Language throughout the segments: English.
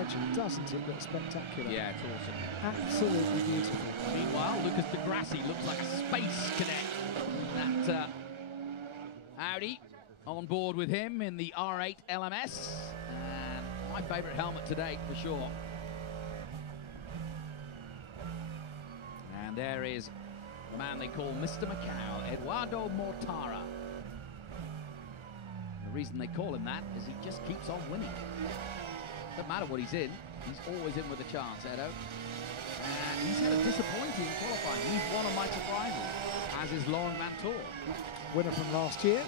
edge, doesn't it look spectacular? Yeah, it's awesome. Absolutely beautiful. Meanwhile, Lucas de Grassi looks like a space cadet. That Audi on board with him in the R8 LMS. And my favourite helmet to date, for sure. And there is the man they call Mr. Macau, Eduardo Mortara. The reason they call him that is he just keeps on winning. Doesn't matter what he's in, he's always in with a chance, Edo. And he's had a disappointing qualifying. He's one of my surprises, as is Laurent Vantour. Winner from last year.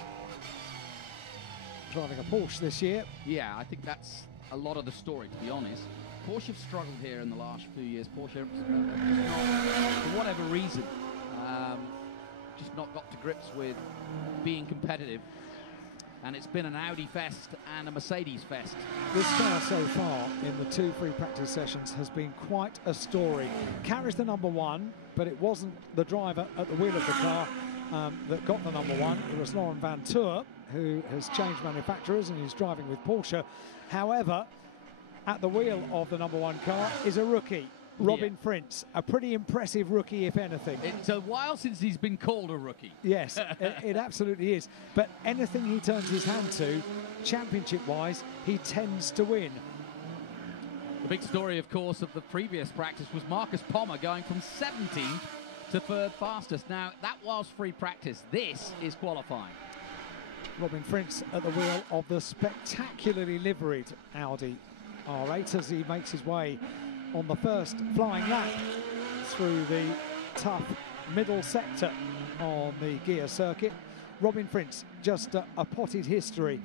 Driving a Porsche this year. Yeah, I think that's a lot of the story, to be honest. Porsche have struggled here in the last few years. Porsche have just not, for whatever reason, just not got to grips with being competitive. And it's been an Audi fest and a Mercedes fest. This car so far in the 2 free practice sessions has been quite a story. Carries the number 1, but it wasn't the driver at the wheel of the car that got the number 1. It was Laurent Vantour, who has changed manufacturers and is driving with Porsche. However, at the wheel of the number 1 car is a rookie, Robin Frinz, a pretty impressive rookie, if anything. It's a while since he's been called a rookie. Yes, it absolutely is. But anything he turns his hand to, championship-wise, he tends to win. The big story, of course, of the previous practice was Marcus Pommer going from 17th to 3rd fastest. Now, that was free practice. This is qualifying. Robin Frinz at the wheel of the spectacularly liveried Audi R8 as he makes his way on the first flying lap through the tough middle sector on the gear circuit. Robin Frinz, just a potted history.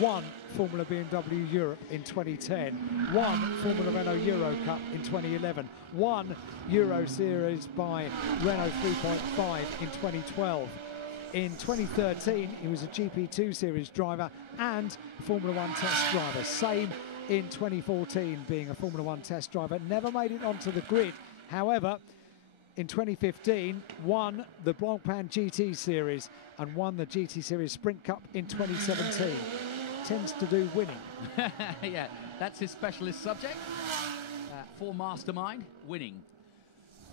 Won Formula BMW Europe in 2010, won Formula Renault Euro Cup in 2011, won Euro Series by Renault 3.5 in 2012. In 2013, he was a GP2 Series driver and Formula 1 test driver. Same in 2014, being a Formula 1 test driver. Never made it onto the grid. However, in 2015, won the Blancpain GT Series and won the GT Series Sprint Cup in 2017. Tends to do winning. Yeah, that's his specialist subject. For Mastermind, winning.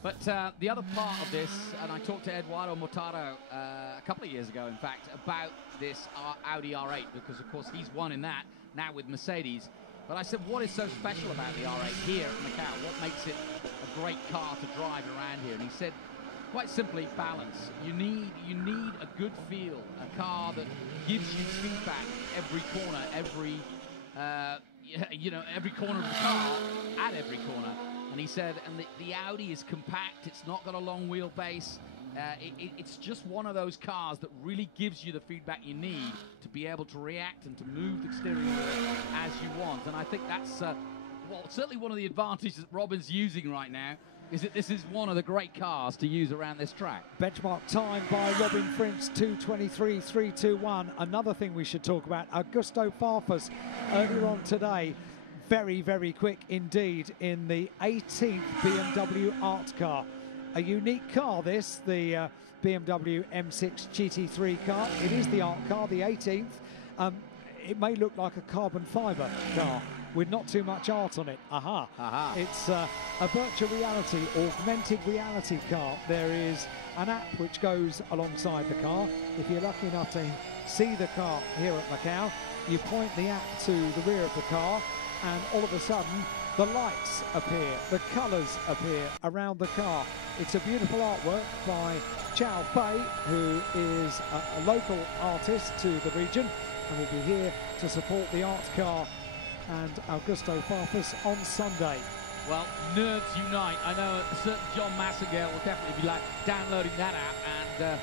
But the other part of this, and I talked to Eduardo Mortara a couple of years ago, in fact, about this Audi R8, because, of course, he's won in that, now with Mercedes. But I said, what is so special about the R8 here at Macau? What makes it a great car to drive around here? And he said, quite simply, balance. You need a good feel, a car that gives you feedback every corner, every corner of the car, at every corner. And he said, and the Audi is compact, it's not got a long wheelbase. It's just one of those cars that really gives you the feedback you need to be able to react and to move the steering wheel as you want. And I think that's, well, certainly one of the advantages that Robin's using right now, is that this is one of the great cars to use around this track. Benchmark time by Robin Frinz, 2:23.321. Another thing we should talk about, Augusto Farfus earlier on today, very, very quick indeed in the 18th BMW Art car. A unique car, this, the BMW M6 GT3 car. It is the Art car, the 18th. It may look like a carbon fibre car with not too much art on it. It's a virtual reality, augmented reality car. There is an app which goes alongside the car. If you're lucky enough to see the car here at Macau, you point the app to the rear of the car, and all of a sudden the lights appear, the colours appear around the car. It's a beautiful artwork by Chow Fei, who is a local artist to the region and will be here to support the art car and Augusto Farfus on Sunday. Well, nerds unite. I know a certain John Massengale will definitely be like downloading that app and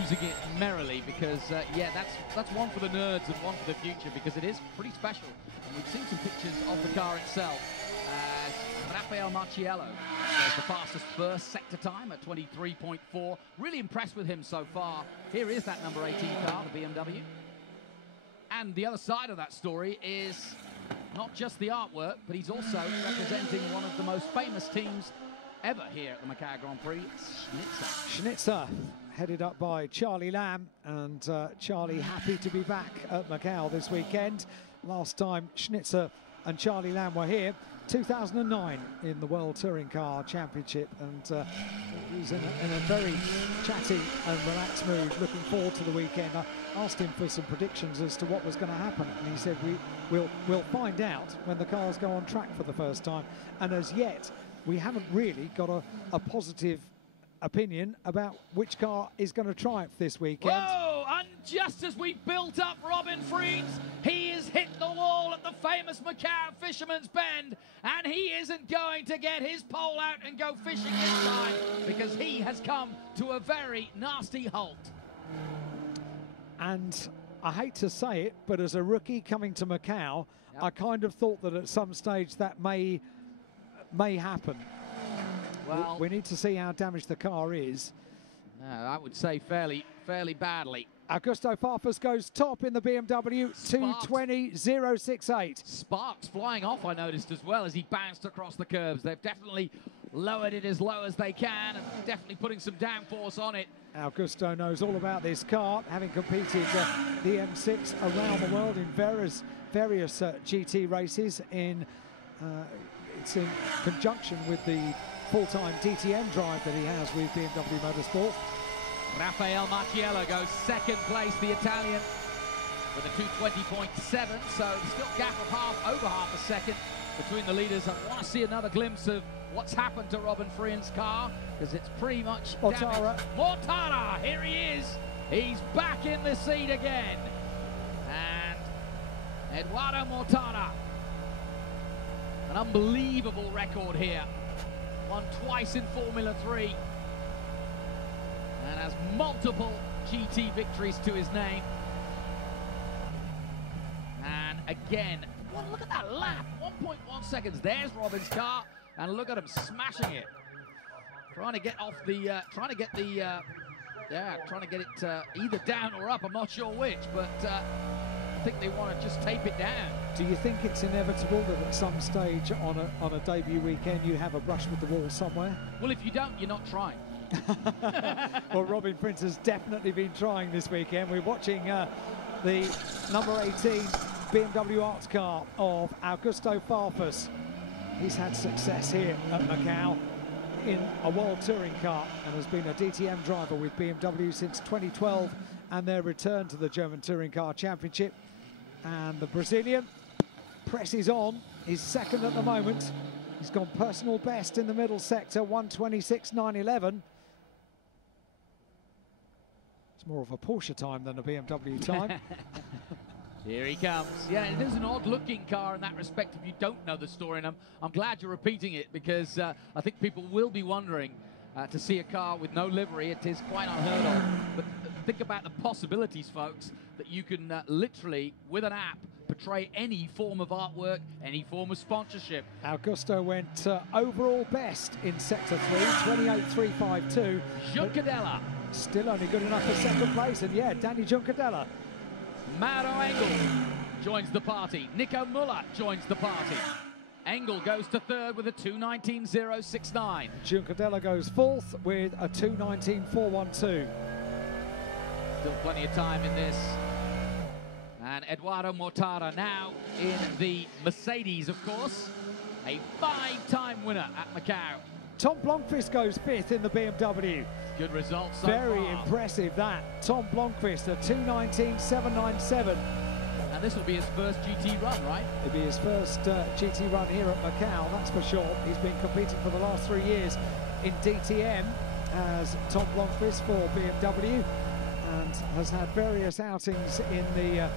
using it merrily, because yeah, that's one for the nerds and one for the future, because it is pretty special. And we've seen some pictures of the car itself. Rafael Marciello has the fastest first sector time at 23.4. Really impressed with him so far. Here is that number 18 car, the BMW. And the other side of that story is not just the artwork, but he's also representing one of the most famous teams ever here at the Macau Grand Prix, Schnitzer, headed up by Charlie Lamb, and Charlie happy to be back at Macau this weekend. Last time Schnitzer and Charlie Lamb were here 2009 in the World Touring Car Championship, and he was in a very chatty and relaxed mood, looking forward to the weekend. I asked him for some predictions as to what was going to happen, and he said we'll find out when the cars go on track for the first time, and as yet we haven't really got a positive opinion about which car is going to triumph this weekend. Whoa! And just as we built up Robin Friens, he has hit the wall at the famous Macau Fisherman's Bend, and he isn't going to get his pole out and go fishing this time, because he has come to a very nasty halt. And I hate to say it, but as a rookie coming to Macau, I kind of thought that at some stage that may happen. Well, we need to see how damaged the car is. I would say fairly badly. Augusto Farfus goes top in the BMW, 220.068. Sparks flying off, I noticed as well, as he bounced across the curbs. They've definitely lowered it as low as they can, and definitely putting some downforce on it. Augusto knows all about this car, having competed the M6 around the world in various GT races. It's in conjunction with the full-time DTM drive that he has with BMW Motorsport. Raffaele Marciello goes second place, the Italian, with a 220.7, so still gap of over half a second between the leaders. I want to see another glimpse of what's happened to Robin Friens' car, because it's pretty much damaged. Mortara, here he is. He's back in the seat again. And Eduardo Mortara, an unbelievable record here. Won twice in Formula 3 and has multiple GT victories to his name. And again, well, look at that lap, 1.1 seconds. There's Robin's car, and look at him smashing it. Trying to get it either down or up. I'm not sure which, but I think they want to just tape it down. Do you think it's inevitable that at some stage on a debut weekend you have a brush with the wall somewhere? Well, if you don't, you're not trying. Well, Robin Friens has definitely been trying this weekend. We're watching the number 18 BMW Arts car of Augusto Farfus. He's had success here at Macau in a World Touring car and has been a DTM driver with BMW since 2012 and their return to the German Touring Car Championship. And the Brazilian presses on. He's second at the moment. He's gone personal best in the middle sector, 1:26.911. It's more of a Porsche time than a BMW time. Here he comes. Yeah, it is an odd-looking car in that respect if you don't know the story, and I'm glad you're repeating it, because I think people will be wondering to see a car with no livery. It is quite unheard of. But think about the possibilities, folks, that you can literally, with an app, portray any form of artwork, any form of sponsorship. Augusto went overall best in Sector 3, 28.352. Juncadella. Still only good enough for second place, and yeah, Danny Juncadella. Mauro Engel joins the party. Nico Muller joins the party. Engel goes to third with a 2:19.069. Juncadella goes fourth with a 2:19.412. Still plenty of time in this. And Eduardo Mortara now in the Mercedes, of course. A 5-time winner at Macau. Tom Blomqvist goes fifth in the BMW. Good results so Very far. impressive, that. Tom Blomqvist, a 2:19.797. And this will be his first GT run, right? It'll be his first GT run here at Macau, that's for sure. He's been competing for the last 3 years in DTM as Tom Blomqvist for BMW, and has had various outings in the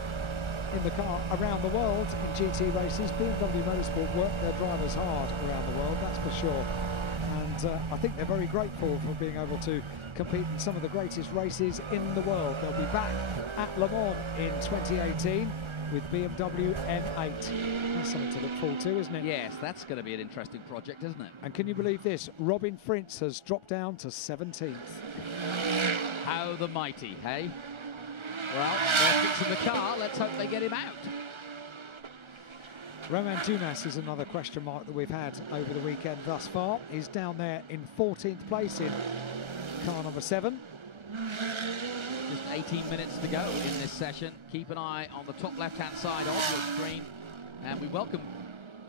car around the world in GT races. BMW Motorsport work their drivers hard around the world, that's for sure. And I think they're very grateful for being able to compete in some of the greatest races in the world. They'll be back at Le Mans in 2018 with BMW M8. That's something to look forward to, isn't it? Yes, that's going to be an interesting project, isn't it? And can you believe this? Robin Friens has dropped down to 17th. How the mighty, hey? Well, they're fixing the car. Let's hope they get him out. Romain Dumas is another question mark that we've had over the weekend thus far. He's down there in 14th place in car number 7. Just 18 minutes to go in this session. Keep an eye on the top left-hand side of your screen. And we welcome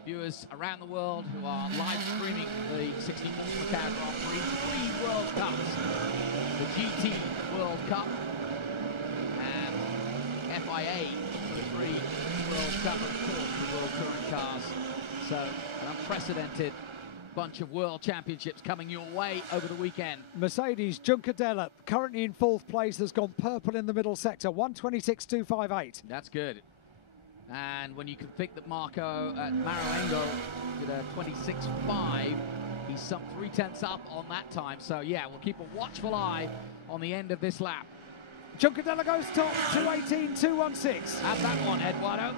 viewers around the world who are live streaming the 64th Macau Grand Prix, 3 World Cups, the GT World Cup and FIA for the 3 World Cup, of course, the World Touring Cars. So an unprecedented bunch of world championships coming your way over the weekend. Mercedes Juncadella, currently in 4th place, has gone purple in the middle sector, 1:26.258. That's good. And when you can think that Maro Engel did a 26.5, he's some 0.3 up on that time. So yeah, we'll keep a watchful eye on the end of this lap. Juncadella goes top, 2:18.216. Have that one, Eduardo.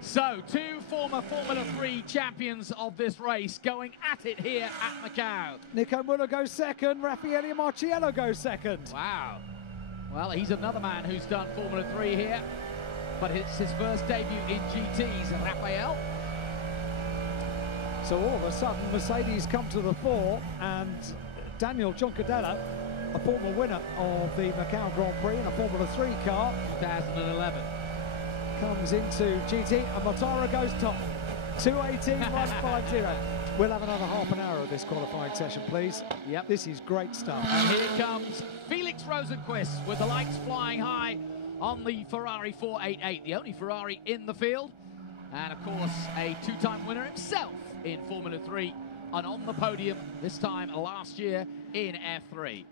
So, 2 former Formula 3 champions of this race going at it here at Macau. Nico Muller goes second, Raffaele Marciello goes second. Wow. Well, he's another man who's done Formula 3 here, but it's his first debut in GTs, Raphael. So all of a sudden, Mercedes come to the fore, and Daniel Juncadella, a former winner of the Macau Grand Prix in a Formula 3 car, 2011. comes into GT, and Mortara goes top, 2:18.150. We'll have another half an hour of this qualifying session, please. Yep. This is great stuff. And here comes Felix Rosenqvist with the lights flying high on the Ferrari 488, the only Ferrari in the field. And of course, a 2-time winner himself in Formula 3 and on the podium this time last year in F3.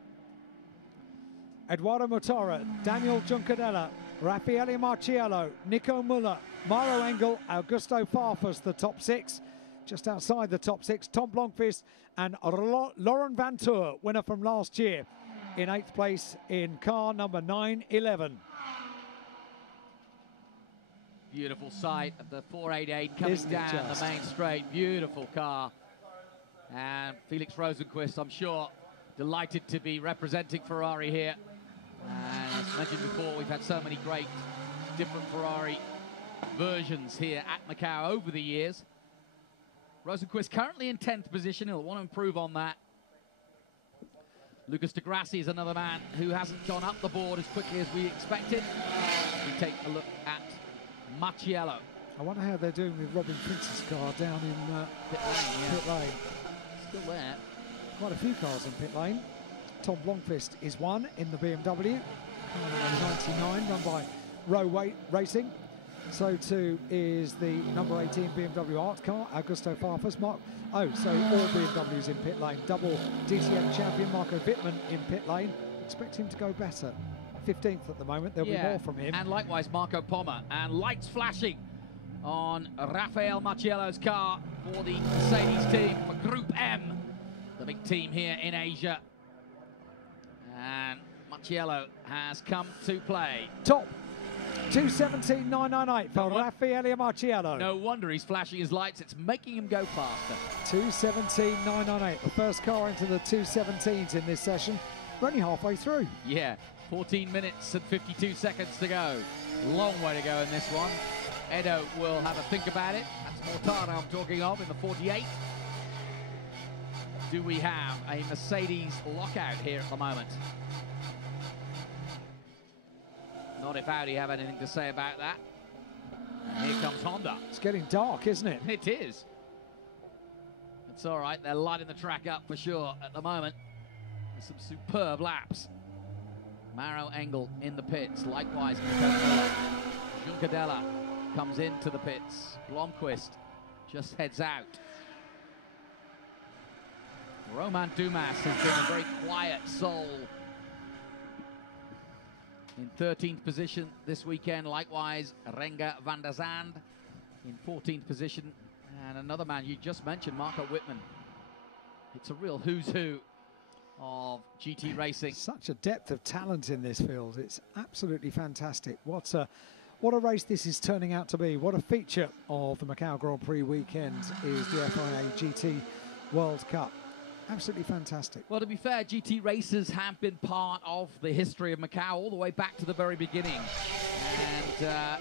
Eduardo Mortara, Daniel Juncadella, Raffaele Marciello, Nico Muller, Maro Engel, Augusto Farfus, the top 6. Just outside the top 6, Tom Blomqvist and Laurent Vantour, winner from last year, in 8th place in car number 911. Beautiful sight of the 488 coming Isn't it down just? the main straight. Beautiful car. And Felix Rosenqvist, I'm sure, delighted to be representing Ferrari here. And as mentioned before, we've had so many great different Ferrari versions here at Macau over the years. Rosenqvist currently in 10th position. He'll want to improve on that. Lucas de Grassi is another man who hasn't gone up the board as quickly as we expected. We take a look at Marciello. I wonder how they're doing with Robin Prince's car down in pit lane. Still there. Quite a few cars in pit lane. Tom Blomqvist is one in the BMW, car number 99, run by Rowe Racing. So too is the number 18 BMW Art car, Augusto Farfus. So all BMWs in pit lane. Double DTM champion Marco Wittmann in pit lane. Expect him to go better. 15th at the moment. There'll be more from him. And likewise Marco Pommer. And lights flashing on Raffaele Marciello's car for the Mercedes team for Group M, the big team here in Asia. And Marciello has come to play. Top 2:17.998 for Raffaele Marciello. No wonder he's flashing his lights. It's making him go faster. 2:17.998. The first car into the 2:17s in this session. We're only halfway through. Yeah, 14 minutes and 52 seconds to go. Long way to go in this one. Edo will have a think about it. That's Mortara I'm talking of in the 48. Do we have a Mercedes lockout here at the moment? Not if Audi have anything to say about that. Here comes Honda. It's getting dark, isn't it? It is. It's all right. They're lighting the track up for sure at the moment. There's some superb laps. Maro Engel in the pits. Likewise, Juncadella comes into the pits. Blomqvist just heads out. Romain Dumas has been a very quiet soul. In 13th position this weekend, likewise Renger van der Zand in 14th position. And another man you just mentioned, Marco Wittmann. It's a real who's who of GT racing. Such a depth of talent in this field. It's absolutely fantastic. What a race this is turning out to be. What a feature of the Macau Grand Prix weekend is the FIA GT World Cup. Absolutely fantastic. Well, to be fair, GT races have been part of the history of Macau all the way back to the very beginning. And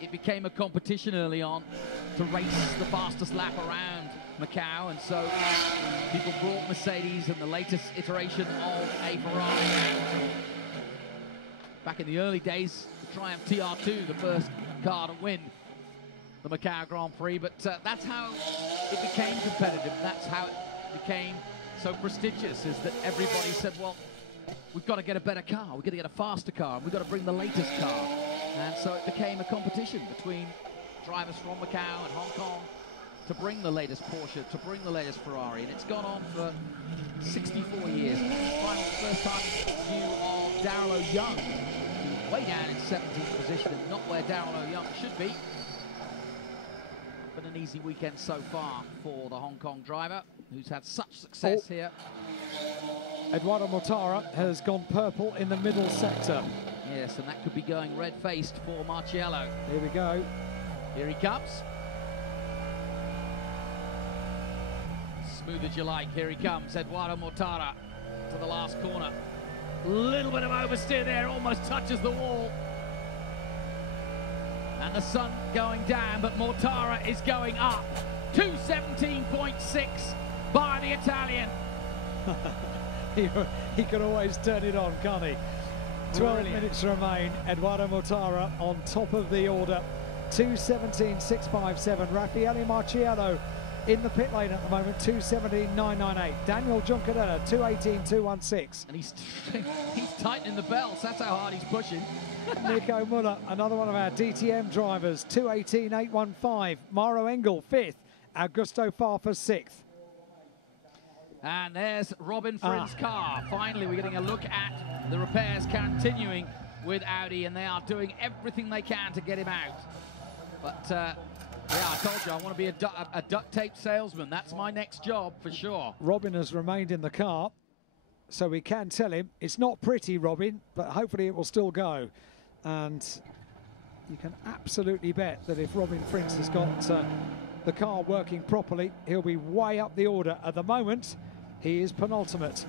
it became a competition early on to race the fastest lap around Macau. And so people brought Mercedes and the latest iteration of a Ferrari. Back in the early days, the Triumph TR2, the first car to win the Macau Grand Prix, but that's how it became competitive. That's how it became so prestigious, is that everybody said, well, we've got to get a better car, we've got to get a faster car, and we've got to bring the latest car. And so it became a competition between drivers from Macau and Hong Kong to bring the latest Porsche, to bring the latest Ferrari, and it's gone on for 64 years. First time view of Darrell O'Young, who's way down in 17th position and not where Darrell O'Young should be. Been an easy weekend so far for the Hong Kong driver, who's had such success here. Eduardo Mortara has gone purple in the middle sector. Yes, and that could be going red-faced for Marciello. Here we go. Here he comes. Smooth as you like, here he comes, Eduardo Mortara to the last corner. Little bit of oversteer there, almost touches the wall. And the sun going down, but Mortara is going up. 2:17.6 by the Italian. He can always turn it on, can't he? 12 minutes remain. Eduardo Mortara on top of the order. 2:17.657. Raffaele Marciello in the pit lane at the moment, 2:17.998. Daniel Giancadella, 2:18.216. And he's tightening the belts. That's how hard he's pushing. Nico Muller, another one of our DTM drivers, 2:18.815. Mauro Engel, 5th. Augusto Farfus, 6th. And there's Robin Friend's car. Finally, we're getting a look at the repairs continuing with Audi, and they are doing everything they can to get him out. But yeah, I told you, I want to be a duct tape salesman. That's my next job for sure. Robin has remained in the car, so we can tell him it's not pretty, Robin, but hopefully it will still go. And you can absolutely bet that if Robin Frins has got the car working properly, he'll be way up the order. At the moment, he is penultimate.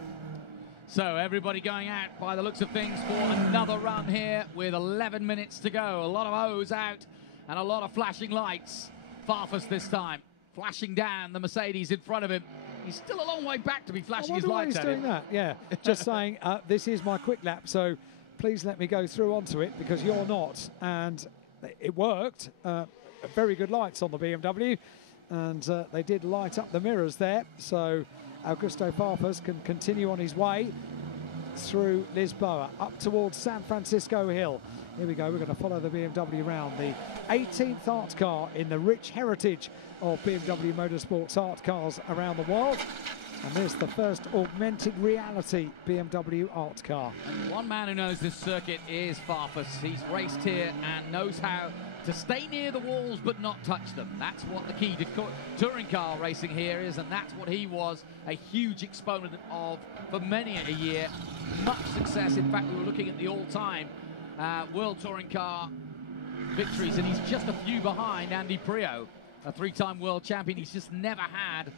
So everybody going out by the looks of things for another run here with 11 minutes to go. A lot of O's out and a lot of flashing lights. Farfus this time, flashing down the Mercedes in front of him. He's still a long way back to be flashing his lights at him. He's doing that, yeah. Just saying, this is my quick lap, so please let me go through onto it because you're not. And it worked. Very good lights on the BMW. And they did light up the mirrors there. So Augusto Farfus can continue on his way through Lisboa, up towards San Francisco Hill. Here we go, we're going to follow the BMW round. The 18th art car in the rich heritage of BMW Motorsports art cars around the world. And this the first augmented reality BMW art car. And one man who knows this circuit is Farfus. He's raced here and knows how to stay near the walls but not touch them. That's what the key to touring car racing here is, and that's what he was a huge exponent of for many a year. Much success. In fact, we were looking at the all-time World Touring Car victories, and he's just a few behind Andy Priaulx, a three-time world champion. He's just never had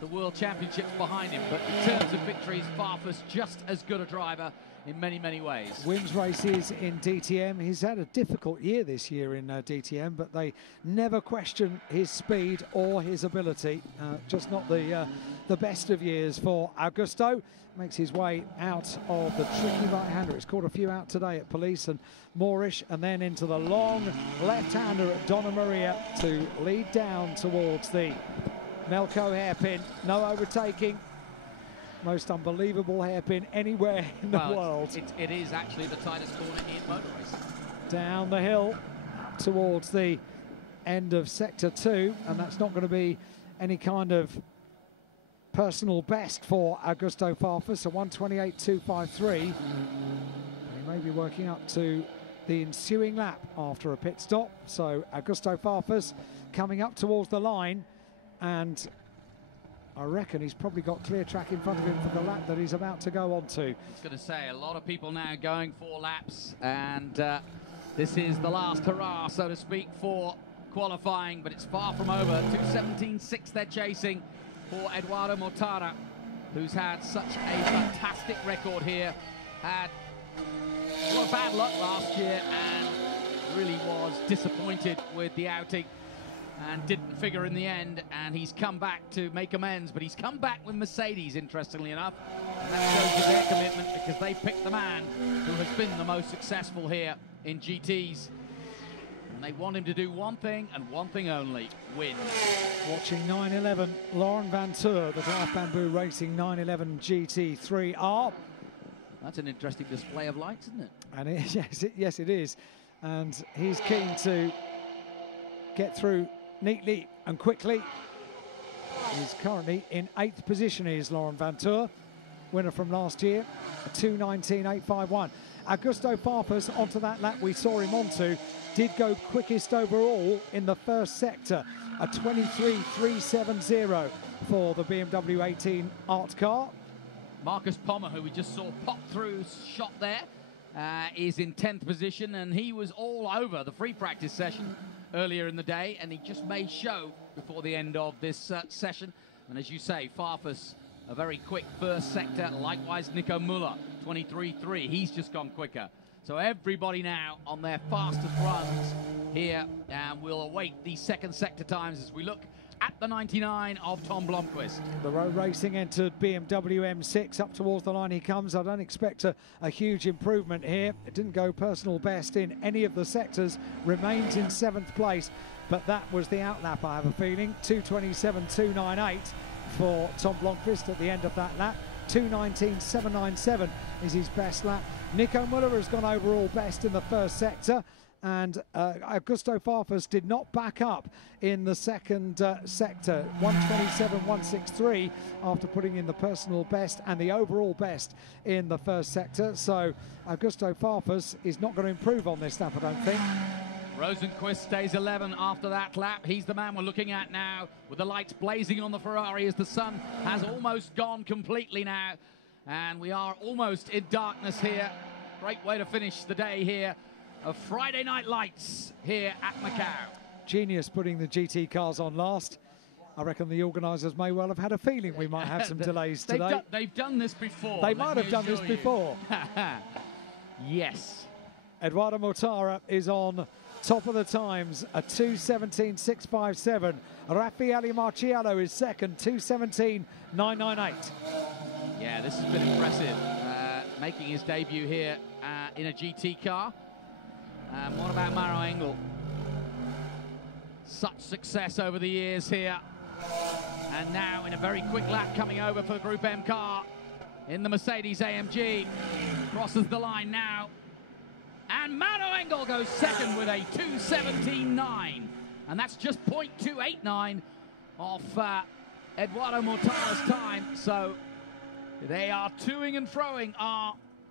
the World Championships behind him, but in terms of victories, Farfus just as good a driver in many, many ways. Wins races in DTM. He's had a difficult year this year in DTM, but they never question his speed or his ability. Just not the best of years for Augusto. Makes his way out of the tricky right-hander. It's caught a few out today at Police and Moorish, and then into the long left-hander at Donna Maria to lead down towards the Melco hairpin. No overtaking. Most unbelievable hairpin anywhere in the world. It is actually the tightest corner in motor racing. Down the hill towards the end of Sector 2, and that's not going to be any kind of personal best for Augusto Farfus, a 1:28.253. He may be working up to the ensuing lap after a pit stop. So Augusto Farfus coming up towards the line, and I reckon he's probably got clear track in front of him for the lap that he's about to go on to. I was going to say, a lot of people now going for laps, and this is the last hurrah, so to speak, for qualifying, but it's far from over. 2:17.6 they're chasing for Eduardo Mortara, who's had such a fantastic record here. Had a lot of bad luck last year and really was disappointed with the outing and didn't figure in the end, and he's come back to make amends, but he's come back with Mercedes, interestingly enough, and that shows you their commitment, because they picked the man who has been the most successful here in GTs, and they want him to do one thing and one thing only: win. Watching 911, Laurent Vantour, the Glass Bamboo Racing 911 GT3R. That's an interesting display of lights, isn't it? And yes, it is. And he's keen to get through neatly and quickly. He's currently in 8th position, is Laurent Vantour, winner from last year, a 2:19.851. Augusto Farfus, onto that lap we saw him onto, did go quickest overall in the first sector, a 23.370 for the BMW 18 art car. Marcus Pommer, who we just saw pop through shot there, is in 10th position, and he was all over the free practice session earlier in the day, and he just made show before the end of this session. And as you say, Farfus, a very quick first sector. Likewise, Nico Müller, 23.3. He's just gone quicker. So everybody now on their fastest runs here, and we'll await the second sector times as we look at the 99 of Tom Blomqvist. The road racing entered BMW M6. Up towards the line he comes. I don't expect a huge improvement here. It didn't go personal best in any of the sectors. Remains in 7th place. But that was the outlap, I have a feeling. 2:27.298 for Tom Blomqvist at the end of that lap. 2:19.797 is his best lap. Nico Müller has gone overall best in the first sector. And Augusto Farfus did not back up in the second sector. 1:27.163 after putting in the personal best and the overall best in the first sector. So Augusto Farfus is not going to improve on this lap, I don't think. Rosenqvist stays 11 after that lap. He's the man we're looking at now, with the lights blazing on the Ferrari as the sun has almost gone completely now. And we are almost in darkness here. Great way to finish the day here of Friday night lights here at Macau. Genius putting the GT cars on last. I reckon the organisers may well have had a feeling we might have some delays today. They've done this before. They might have done this before. Yes. Eduardo Mortara is on top of the times, a 2:17.657. Raffaele Marciello is second, 2:17.998. Yeah, this has been impressive. Making his debut here in a GT car. What about Maro Engel? Such success over the years here. And now in a very quick lap coming over for the Group M car in the Mercedes AMG. Crosses the line now. And Maro Engel goes second with a 2:17.9. And that's just 0.289 off Eduardo Mortara's time. So they are toing and froing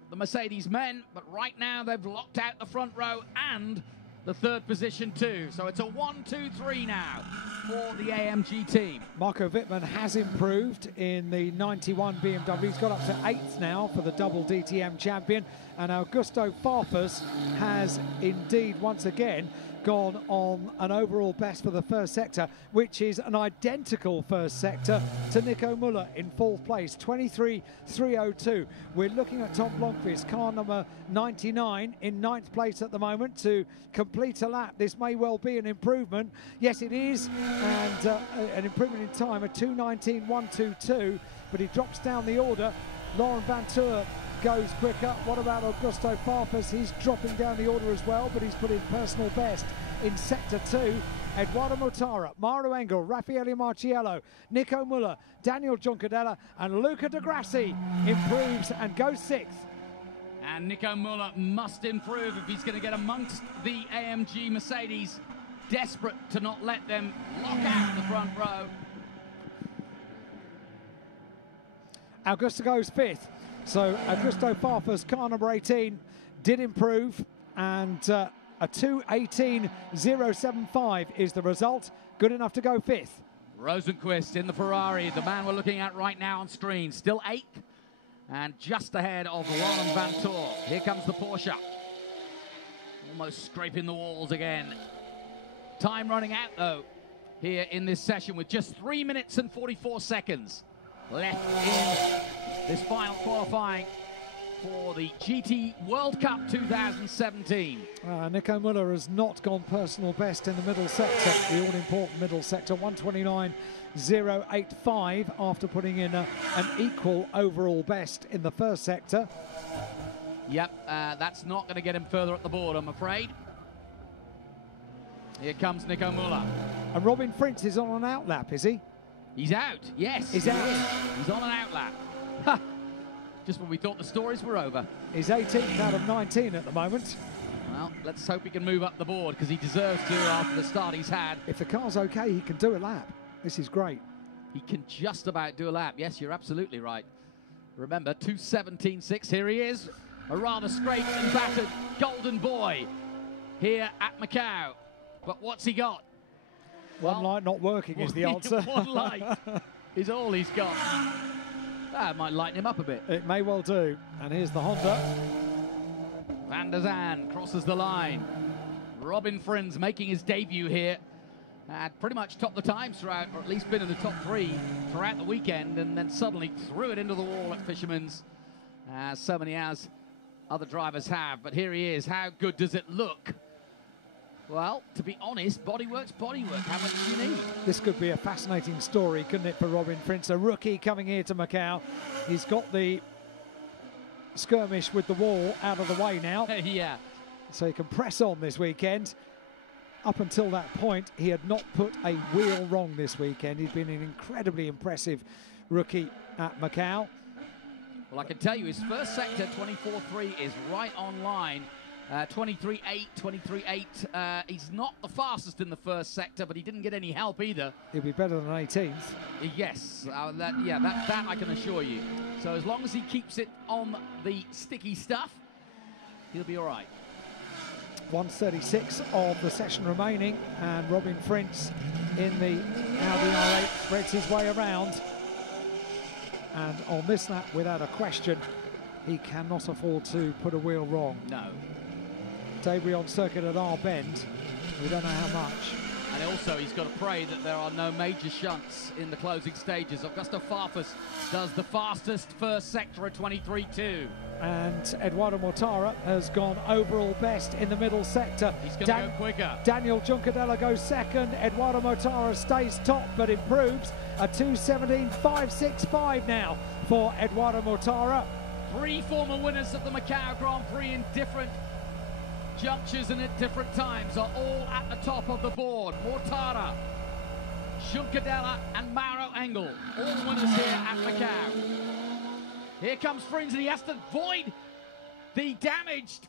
the Mercedes men, but right now they've locked out the front row and the third position too. So it's a 1-2-3 now for the AMG team. Marco Wittmann has improved in the 91 BMW. He's got up to 8th now for the double DTM champion. And Augusto Farfus has indeed once again gone on an overall best for the first sector, which is an identical first sector to Nico Müller in 4th place, 23.302. We're looking at Tom Blomqvist, car number 99, in 9th place at the moment to complete a lap. This may well be an improvement. Yes, it is, and an improvement in time, a 2:19.122, but he drops down the order. Laurent Vantour goes quicker. What about Augusto Farfus? He's dropping down the order as well, but he's put in personal best in sector 2. Eduardo Mortara, Maro Engel, Raffaele Marciello, Nico Müller, Daniel Juncadella and Luca Di Grassi improves and goes 6th. And Nico Müller must improve if he's going to get amongst the AMG Mercedes. Desperate to not let them lock out the front row. Augusto goes 5th. So Augusto Farfus, car number 18, did improve, and a 2:18.075 is the result. Good enough to go 5th. Rosenqvist in the Ferrari, the man we're looking at right now on screen, still 8th and just ahead of Laurent Vantour. Here comes the Porsche, almost scraping the walls again. Time running out though here in this session with just 3 minutes and 44 seconds left in this final qualifying for the GT World Cup 2017. Nico Müller has not gone personal best in the middle sector, the all-important middle sector, 1:29.085 after putting in an equal overall best in the first sector. Yep, that's not going to get him further up the board, I'm afraid. Here comes Nico Muller. And Robin Prince is on an outlap, is he? He's out, yes. He's out. He's on an outlap. Ha! Just when we thought the stories were over. He's 18th out of 19 at the moment. Well, let's hope he can move up the board, because he deserves to after the start he's had. If the car's okay, he can do a lap. This is great. He can just about do a lap. Yes, you're absolutely right. Remember, 2:17.6, here he is. A rather scraped and battered golden boy here at Macau. But what's he got? One light not working is the answer. One light is all he's got. That might lighten him up a bit. It may well do. And here's the Honda. Van der Zan crosses the line. Robin Prince making his debut here. Had pretty much topped the times throughout, or at least been in the top 3 throughout the weekend, and then suddenly threw it into the wall at Fisherman's, as so many as other drivers have. But here he is. How good does it look? Well, to be honest, bodywork's bodywork. How much do you need? This could be a fascinating story, couldn't it, for Robin Prince, a rookie coming here to Macau. He's got the skirmish with the wall out of the way now. Yeah. So he can press on this weekend. Up until that point, he had not put a wheel wrong this weekend. He'd been an incredibly impressive rookie at Macau. Well, I can tell you his first sector, 24.3, is right on line. 23.8, 23.8. He's not the fastest in the first sector, but he didn't get any help either. He'll be better than 18th. Yes, that I can assure you. So as long as he keeps it on the sticky stuff, he'll be all right. 1:36 of the session remaining, and Robin Prince in the Audi R8 spreads his way around. And on this lap, without a question, he cannot afford to put a wheel wrong. No. Debris on circuit at our bend. We don't know how much. And also, he's got to pray that there are no major shunts in the closing stages. Augusto Farfus does the fastest first sector at 23.2. And Eduardo Mortara has gone overall best in the middle sector. He's going to go quicker. Daniel Juncadella goes second. Eduardo Mortara stays top, but improves. A 2:17.565 now for Eduardo Mortara. 3 former winners of the Macau Grand Prix in different junctures and at different times are all at the top of the board. Mortara, Juncadella and Mauro Engel, all winners here at Macau. Here comes Frins, and he has to avoid the damage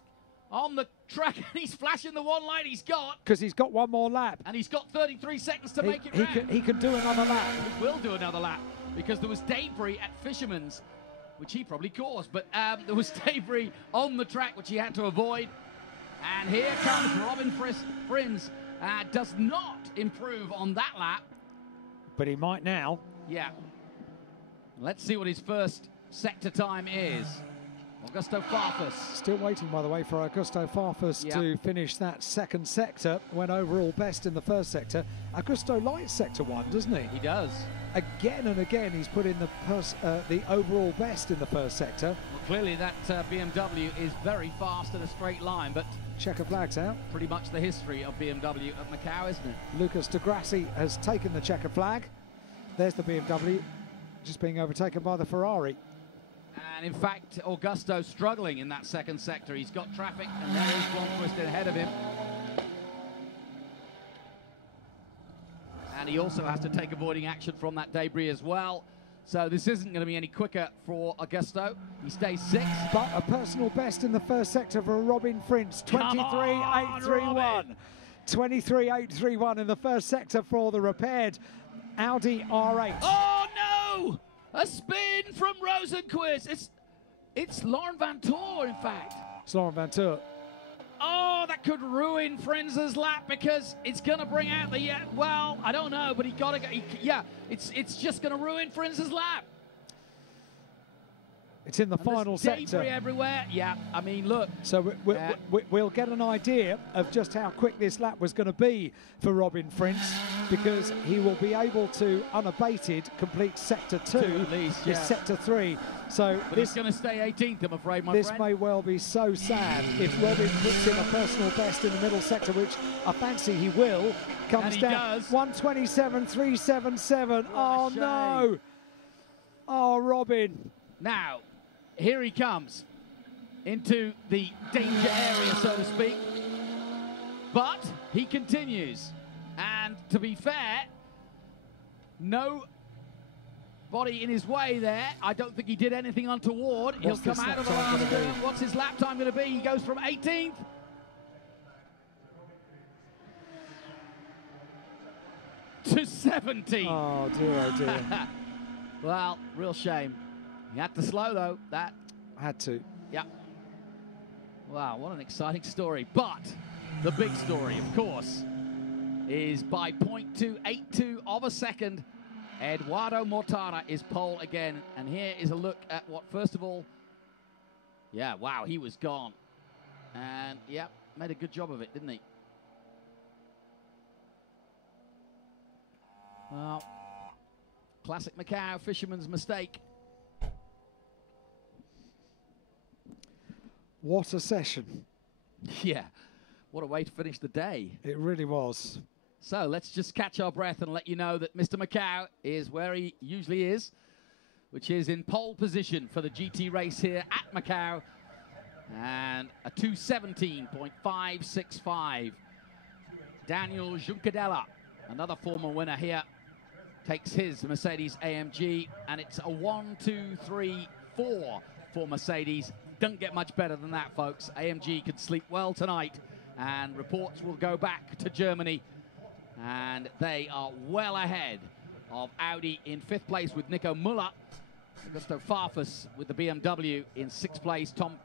on the track, and he's flashing the one light he's got. Because he's got one more lap. And he's got 33 seconds to make it round. He can do another lap. He will do another lap, because there was debris at Fisherman's, which he probably caused, but there was debris on the track which he had to avoid. And here comes Robin Frins. Does not improve on that lap. But he might now. Yeah. Let's see what his first sector time is. Augusto Farfus. Still waiting, by the way, for Augusto Farfus to finish that second sector. Went overall best in the first sector. Augusto likes sector 1, doesn't he? He does. Again and again, he's put in the overall best in the first sector. Well, clearly that BMW is very fast in a straight line, but checker flags out. Pretty much the history of BMW at Macau, isn't it? Lucas de Grassi has taken the checker flag. There's the BMW, just being overtaken by the Ferrari. And in fact, Augusto struggling in that second sector. He's got traffic, and there is Blomqvist ahead of him. And he also has to take avoiding action from that debris as well. So this isn't going to be any quicker for Augusto. He stays 6th. But a personal best in the first sector for Robin Prince, 23.831. 23.831 in the first sector for the repaired Audi R8. Oh no! A spin from Rosenqvist. It's Laurent Vantour, in fact. It's Laurent Vantour. Oh, that could ruin Frenz's lap, because it's going to bring out the, well, I don't know, but he got to go. It's just going to ruin Frenz's lap. It's in the final sector. Debris everywhere. Yeah, I mean, look. So we'll get an idea of just how quick this lap was going to be for Robin Prince, because he will be able to, unabated, complete sector 2, at least, sector 3. So but he's going to stay 18th, I'm afraid, my friend. This may well be so sad if Robin puts in a personal best in the middle sector, which I fancy he will. Comes down 1:27.377. Oh no! Oh, Robin. Now, here he comes into the danger area, so to speak. But he continues. And to be fair, no body in his way there. I don't think he did anything untoward. He'll come out of the last turn. What's his lap time going to be? He goes from 18th to 17th. Oh dear, oh dear. Well, real shame. He had to slow though. That had to. Yeah. Wow, what an exciting story. But the big story, of course, is by 0.282 of a second, Eduardo Mortara is pole again. And here is a look at what, first of all, yeah, wow, he was gone. And, yeah, made a good job of it, didn't he? Well, classic Macau fisherman's mistake. What a session. Yeah, what a way to finish the day. It really was. So let's just catch our breath and let you know that Mr. Macau is where he usually is, which is in pole position for the GT race here at Macau. And a 2:17.565. Daniel Juncadella, another former winner here, takes his Mercedes AMG, and it's a 1-2-3-4 for Mercedes. Doesn't get much better than that, folks. AMG can sleep well tonight, and reports will go back to Germany, and they are well ahead of Audi in 5th place with Nico Müller. Augusto Farfus with the BMW in 6th place. Tom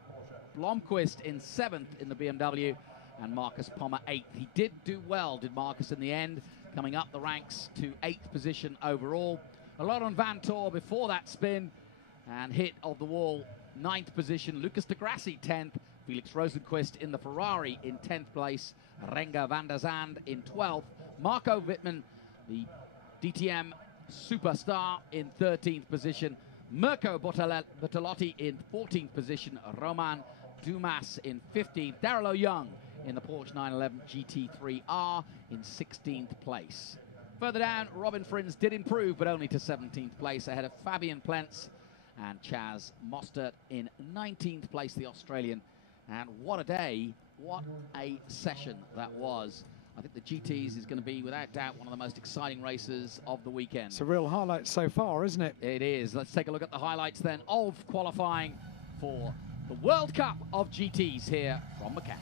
Blomqvist in 7th in the BMW, and Marcus Pommer 8th. He did do well, did Marcus, in the end, coming up the ranks to 8th position overall. Laurent Vantor before that spin, and hit of the wall, 9th position. Lucas de Grassi 10th. Felix Rosenqvist in the Ferrari in 10th place. Renger van der Zand in 12th. Marco Wittmann, the DTM superstar, in 13th position. Mirko Bortolotti in 14th position. Roman Dumas in 15th. Daryl Young in the Porsche 911 GT3R in 16th place. Further down, Robin Frins did improve, but only to 17th place, ahead of Fabian Plentz and Chaz Mostert in 19th place, the Australian. And what a day, what a session that was. I think the GTs is going to be, without doubt, one of the most exciting races of the weekend. It's a real highlight so far, isn't it? It is. Let's take a look at the highlights then of qualifying for the World Cup of GTs here from Macau.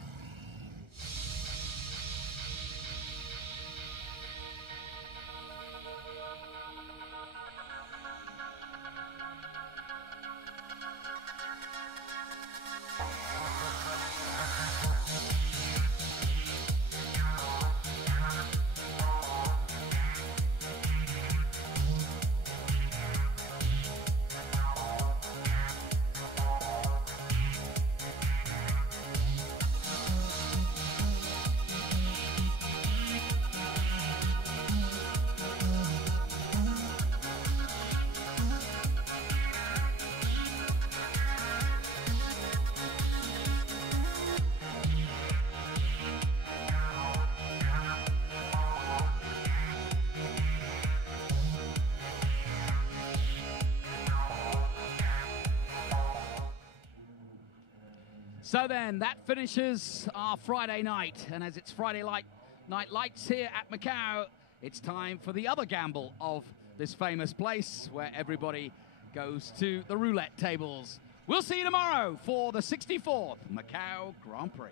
So then, that finishes our Friday night. And as it's Friday night lights here at Macau, it's time for the other gamble of this famous place where everybody goes to the roulette tables. We'll see you tomorrow for the 64th Macau Grand Prix.